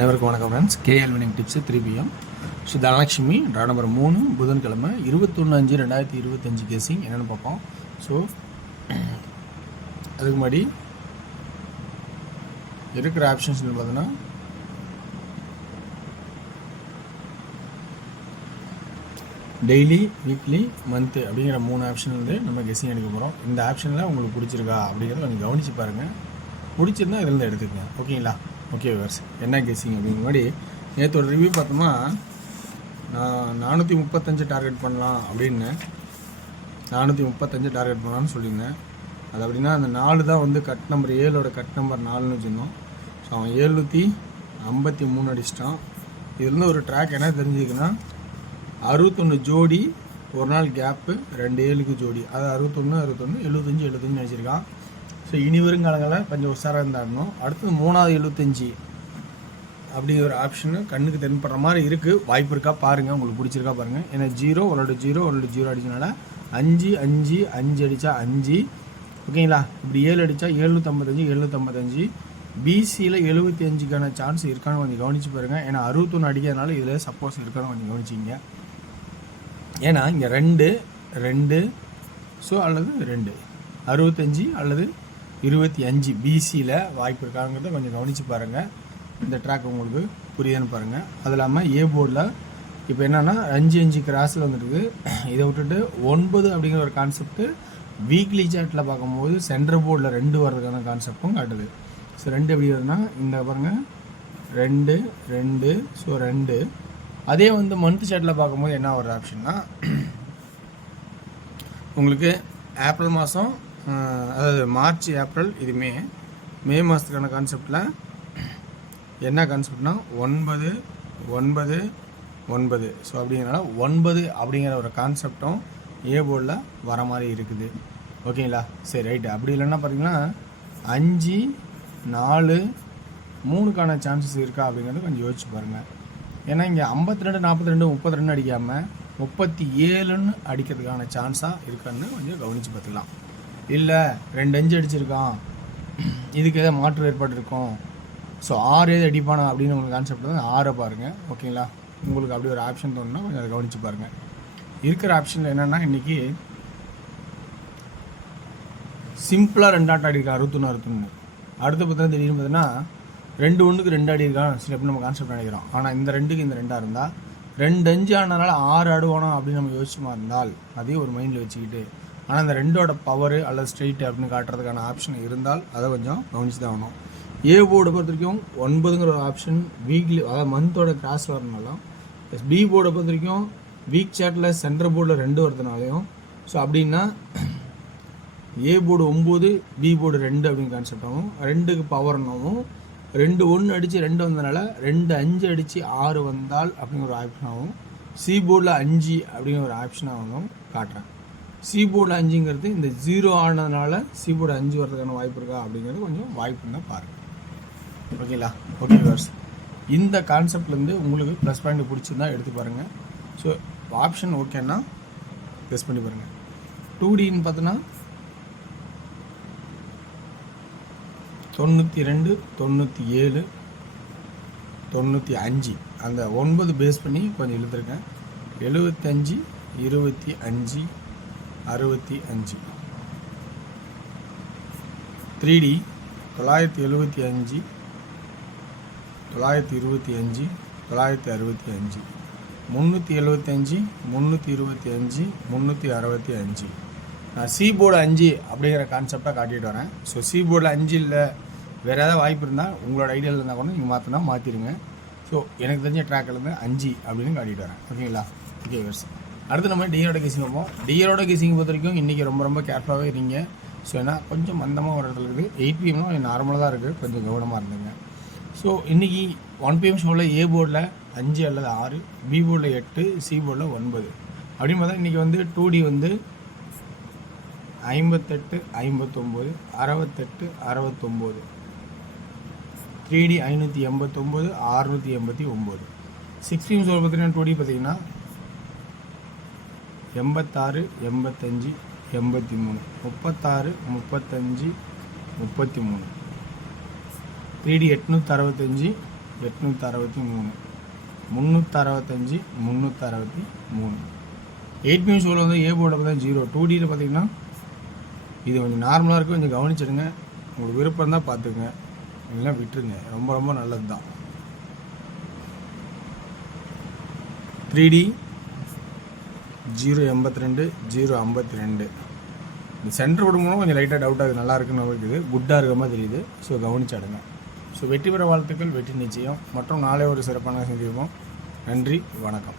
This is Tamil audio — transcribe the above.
அனைவருக்கும் வணக்கம் friends. KL winning tips 3 PM. So Dhanalakshmi draw number 3 புதன்கிழமை 21/5/2025 கேசிங் என்னென்னு பார்ப்போம். ஸோ அதுக்கு முன்னாடி இருக்கிற ஆப்ஷன்ஸ் பார்த்தீங்கன்னா டெய்லி, வீக்லி, மந்த்து அப்படிங்கிற 3 ஆப்ஷன் வந்து நம்ம கெஸ்ஸிங் எடுக்க போகிறோம். இந்த ஆப்ஷனில் உங்களுக்கு பிடிச்சிருக்கா அப்படிங்கிறத கொஞ்சம் கவனித்து பாருங்கள். பிடிச்சிருந்தா இதில் எடுத்துக்கங்க. ஓகேங்களா? ஓகே வர்ஸ், என்ன கெஸ்ஸிங் அப்படிங்கிற முன்னாடி நேற்று ரிவ்யூ பார்த்தோம்னா நான் 435 டார்கெட் பண்ணலாம் அப்படின்னு 435 டார்கெட் பண்ணலான்னு சொல்லியிருந்தேன். அது அப்படின்னா அந்த 4 தான் வந்து கட் நம்பர் 7ஓட கட் நம்பர் 4ன்னு வச்சுருந்தோம். ஸோ அவன் 753 அடிச்சிட்டான். இதுலேருந்து ஒரு ட்ராக் என்ன தெரிஞ்சுக்குன்னா 61 ஜோடி ஒரு நாள் கேப்பு 2 7க்கு ஜோடி, அது 61 75 நினச்சிருக்கான். ஸோ இனி வருங்காலங்களில் கொஞ்சம் உஷாராக இருந்தாடணும். அடுத்தது 3வது 75 அப்படிங்கிற ஒரு ஆப்ஷனு கண்ணுக்கு தென்படுற மாதிரி இருக்குது. வாய்ப்பு இருக்கா பாருங்கள், உங்களுக்கு பிடிச்சிருக்கா பாருங்கள். ஏன்னா 0 ஒரு 0 அடிச்சனால 5 அடித்தா 5, ஓகேங்களா? இப்படி 7 அடித்தா 755 பிசியில் 75க்கான சான்ஸ் இருக்கான்னு கொஞ்சம் கவனித்து பாருங்கள். ஏன்னா 61 அடிக்கிறதுனால இதில் சப்போஸ் இருக்கான்னு கொஞ்சம் கவனிச்சிங்க. ஏன்னா இங்கே 2 ஸோ அல்லது 2 65 அல்லது 25 பிசியில் வாய்ப்பு இருக்காங்கிறத கொஞ்சம் கவனித்து பாருங்கள். இந்த ட்ராக் உங்களுக்கு புரியுதுன்னு பாருங்கள். அது இல்லாமல் ஏ போர்டில் இப்போ என்னென்னா 5 கிராஸில் வந்துருக்கு. இதை விட்டுட்டு 9 அப்படிங்கிற ஒரு கான்செப்ட்டு வீக்லி சார்ட்டில் பார்க்கும்போது சென்டர் போர்டில் 2 வர்றதுக்கான கான்செப்டும் காட்டுது. ஸோ 2 எப்படி வருதுன்னா இந்த பாருங்கள் 2 ஸோ 2. அதே வந்து மந்த் சார்ட்டில் பார்க்கும்போது என்ன வர்ற ஆப்ஷன்னா உங்களுக்கு ஏப்ரல் மாதம், அதாவது மார்ச் ஏப்ரல் இது மே மாதத்துக்கான கான்செப்டில் என்ன கான்செப்ட்னா 9 ஸோ அப்படிங்கிறனால 9 அப்படிங்கிற ஒரு கான்செப்டும் ஏ போர்டில் வர மாதிரி இருக்குது. ஓகேங்களா? சரி ரைட்டு. அப்படி இல்லைன்னா பார்த்தீங்கன்னா 5 4 3க்கான சான்சஸ் இருக்கா அப்படிங்கிறத கொஞ்சம் யோசிச்சு பாருங்கள். ஏன்னா இங்கே 52 42 32 அடிக்காமல் 37ன்னு அடிக்கிறதுக்கான சான்ஸாக இருக்கான்னு கொஞ்சம் கவனித்து பார்த்துக்கலாம். இல்லை 2 5 அடிச்சிருக்கான், இதுக்கு எதாவது மாற்று ஏற்பாடு இருக்கும். ஸோ 6 எது அடிப்பானா அப்படின்னு உங்களுக்கு கான்செப்ட் வந்து 6 பாருங்கள். ஓகேங்களா? உங்களுக்கு அப்படி ஒரு ஆப்ஷன் தோணுன்னா கொஞ்சம் அதை கவனித்து பாருங்கள். இருக்கிற ஆப்ஷனில் என்னென்னா இன்றைக்கி சிம்பிளாக 2 ஆட்டம் அடியிருக்கான் 61 அடுத்து பார்த்தீங்கன்னா திடீர்னு பார்த்தீங்கன்னா 2 1க்கு 2 அடி இருக்கான் சில எப்படி நம்ம கான்செப்ட் நினைக்கிறோம். ஆனால் இந்த 2க்கு இந்த 2 இருந்தால் 2 5 ஆனதுனால 6 ஆடுவானோ அப்படின்னு நம்ம யோசிச்சுமா இருந்தால் அதையும் ஒரு மைண்டில் வச்சுக்கிட்டு, ஆனால் இந்த 2ஓட பவரு அல்லது ஸ்ட்ரெயிட் அப்படின்னு காட்டுறதுக்கான ஆப்ஷன் இருந்தால் அதை கொஞ்சம் கவனிச்சு தான் ஆகணும். ஏ போர்டை பொறுத்த வரைக்கும் 9ங்கிற ஒரு ஆப்ஷன் வீக்லி, அதாவது மந்தோட கிராஸ் வரனாலும், பி போர்டை பொறுத்த வரைக்கும் வீக் சாட்டில் சென்டர் போர்டில் 2 வரதுனாலையும், ஸோ அப்படின்னா ஏ போர்டு 9 பி போர்டு 2 அப்படிங்கிற கான்செப்டாகவும் 2க்கு பவர்னாவும் 2 1 அடித்து 2 வந்ததுனால 2 5 அடித்து 6 வந்தால் அப்படிங்கிற ஒரு ஆப்ஷனாகவும், சி போர்டில் 5 அப்படிங்கிற ஒரு ஆப்ஷனாகவும் காட்டுறேன். சி போர்டில் 5ங்கிறது இந்த 0 ஆனதுனால சி போர்டு 5 வர்றதுக்கான வாய்ப்பு இருக்கா அப்படிங்கிறது கொஞ்சம் வாய்ப்பு இருந்தால் பாருங்கள். ஓகேங்களா? ஓகே வர்ஸ், இந்த கான்செப்ட்லேருந்து உங்களுக்கு ப்ளஸ் பாயிண்ட் பிடிச்சிருந்தா எடுத்து பாருங்கள். ஸோ ஆப்ஷன் ஓகேன்னா ப்ளஸ் பண்ணி பாருங்கள். 2Dன்னு பார்த்தோன்னா 92 97 95 அந்த 9 பேஸ் பண்ணி கொஞ்சம் இழுத்துருக்கேன். 75 25 65 3D 975 925 965 375 325 365. நான் சி போர்டு 5 அப்படிங்கிற கான்செப்டாக காட்டிட்டு வரேன். ஸோ சி போர்டில் 5 இல்லை, வேறு ஏதாவது வாய்ப்பு இருந்தால் உங்களோட ஐடியாவில் இருந்தால் கூட நீங்கள் மாற்றினா மாற்றிடுங்க. ஸோ எனக்கு தெரிஞ்ச ட்ராக்கிலேருந்து 5 அப்படின்னு காட்டிட்டு வரேன். ஓகேங்களா? ஓகே வர்ஸ், அடுத்து நம்ம டிஆரோட கேசிங் பார்ப்போம். டிஆரோட கேசிங் பொறுத்த வரைக்கும் இன்றைக்கி ரொம்ப கேர்ஃபுல்லாகவே இருங்க. ஸோ ஏன்னா கொஞ்சம் மந்தமாக ஒரு இடத்துல இருக்குது. 8 PM நார்மலாக தான் இருக்குது, கொஞ்சம் கவனமாக இருந்துங்க. ஸோ இன்றைக்கி 1 PM ஷோவில் ஏ போர்டில் 5 அல்லது 6, பி போர்டில் 8, சி போர்டில் 9 அப்படின்னு பார்த்தா இன்றைக்கி வந்து 2D வந்து 58 59 68 69, 3D 589 689. 6 PM ஷோவில் பார்த்தீங்கன்னா 2D பார்த்தீங்கன்னா 86 85 83 36 35 33 3D 865 863 365 363. 8 மினிட்ஸ் ஷோவில் வந்து ஏ போர்டில் பார்த்தா 0. 2Dயில் பார்த்தீங்கன்னா இது கொஞ்சம் நார்மலாக இருக்குது, கொஞ்சம் கவனிச்சிடுங்க. உங்களுக்கு விருப்பம் தான் பார்த்துக்குங்க, இல்லைன்னா விட்டுருங்க. ரொம்ப ரொம்ப நல்லது தான். 3D 082 052. இந்த சென்டர் விடும்போது கொஞ்சம் லைட்டாக டவுட்டாக இருக்குது, நல்லா இருக்குன்னு இருக்குது, குட்டாக இருக்க மாதிரி தெரியுது. ஸோ கவனிச்சாடுங்க. ஸோ வெற்றி பெற வாழ்த்துக்கள், வெற்றி நிச்சயம். மற்றும் நாளை ஒரு சிறப்பான சந்திப்போம். நன்றி, வணக்கம்.